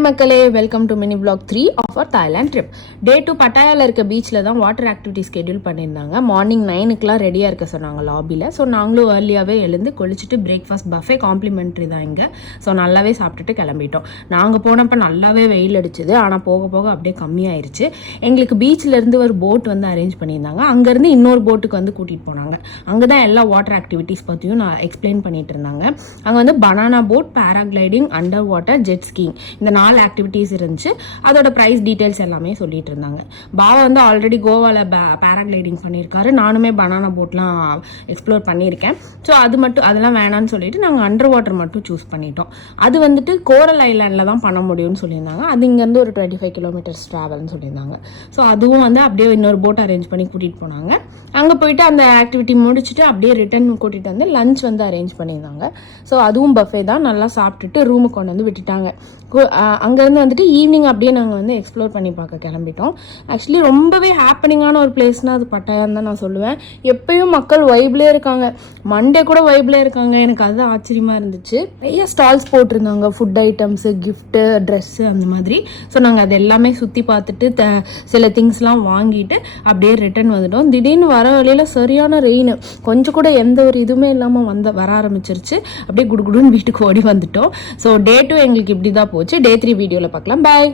Hi மக்களே, welcome to mini vlog 3 of our Thailand trip. Day 2 பட்டாயாவில் இருக்க பீச்சில் தான் வாட்டர் ஆக்டிவிட்டி ஸ்கெடியூல் பண்ணியிருந்தாங்க. மார்னிங் 9க்குலாம் ரெடியாக இருக்க சொன்னாங்க லாபியில். ஸோ நாங்களும் ஏர்லியாகவே எழுந்து குளிச்சுட்டு பிரேக்ஃபாஸ்ட் பஃபே காம்ப்ளிமெண்ட்ரி தான் இங்கே. ஸோ நல்லாவே சாப்பிட்டுட்டு கிளம்பிட்டோம். நாங்கள் போனப்போ நல்லாவே வெயில் அடிச்சுது, ஆனால் போக போக அப்படியே கம்மியாயிருச்சு. எங்களுக்கு பீச்சிலேருந்து ஒரு போட் வந்து அரேஞ்ச் பண்ணியிருந்தாங்க. அங்கேருந்து இன்னொரு போட்டுக்கு வந்து கூட்டிகிட்டு போனாங்க. அங்கே தான் எல்லா வாட்டர் ஆக்டிவிட்டீஸ் பற்றியும் நான் எக்ஸ்பிளைன் பண்ணிட்டு இருந்தாங்க. அங்கே வந்து banana boat, paragliding, under water, jet skiing, இந்த 4 ஆக்டிவிட்டீஸ் இருந்துச்சு. அதோட ப்ரைஸ் டீட்டெயில்ஸ் எல்லாமே சொல்லிட்டு இருந்தாங்க. பாவா வந்து ஆல்ரெடி கோவாவில் பேராகிளைடிங் பண்ணியிருக்காரு. நானுமே பனானா போட்லாம் எக்ஸ்ப்ளோர் பண்ணியிருக்கேன். ஸோ அதெல்லாம் வேணான்னு சொல்லிட்டு நாங்கள் அண்டர் வாட்டர் மட்டும் சூஸ் பண்ணிட்டோம். அது வந்துட்டு கோரல் ஐலாண்டில் தான் பண்ண முடியும்னு சொல்லியிருந்தாங்க. அது இங்கேருந்து ஒரு 25 கிலோமீட்டர்ஸ் ட்ராவல்னு சொல்லியிருந்தாங்க. ஸோ அதுவும் வந்து அப்படியே இன்னொரு போட் அரேஞ்ச் பண்ணி கூட்டிகிட்டு போனாங்க. அங்கே போயிட்டு அந்த ஆக்டிவிட்டி முடிச்சுட்டு அப்படியே ரிட்டர்ன் கூட்டிகிட்டு வந்து லஞ்ச் வந்து அரேஞ்ச் பண்ணியிருந்தாங்க. ஸோ அதுவும் பஃபே தான். நல்லா சாப்பிட்டுட்டு ரூமுக்கு கொண்டு வந்து விட்டுட்டாங்க. அங்கேருந்து வந்துட்டு ஈவினிங் அப்படியே நாங்கள் வந்து எக்ஸ்ப்ளோர் பண்ணி பார்க்க கிளம்பிட்டோம். ஆக்சுவலி ரொம்பவே ஹாப்பனிங்கான ஒரு பிளேஸ்னால் அது பட்டாயான்னு தான் நான் சொல்லுவேன். எப்பயும் மக்கள் வைப்லேயே இருக்காங்க. மண்டே கூட வைப்லேயே இருக்காங்க. எனக்கு அது ஆச்சரியமாக இருந்துச்சு. நிறைய ஸ்டால்ஸ் போட்டிருந்தாங்க, ஃபுட் ஐட்டம்ஸு, கிஃப்ட்டு, ட்ரெஸ்ஸு, அந்த மாதிரி. ஸோ நாங்கள் அது எல்லாமே சுற்றி பார்த்துட்டு சில திங்ஸ்லாம் வாங்கிட்டு அப்படியே ரிட்டர்ன் வந்துட்டோம். திடீர்னு வர வழியில் சரியான ரெயின், கொஞ்சம் கூட எந்த ஒரு இதுவுமே இல்லாமல் வர ஆரம்பிச்சிருச்சு. அப்படியே குடுகுடுன்னு வீட்டுக்கு ஓடி வந்துட்டோம். ஸோ டே 2 எங்களுக்கு இப்படி தான் போச்சு. டே 3 வீடியோவில் பார்க்கலாம். பாய்.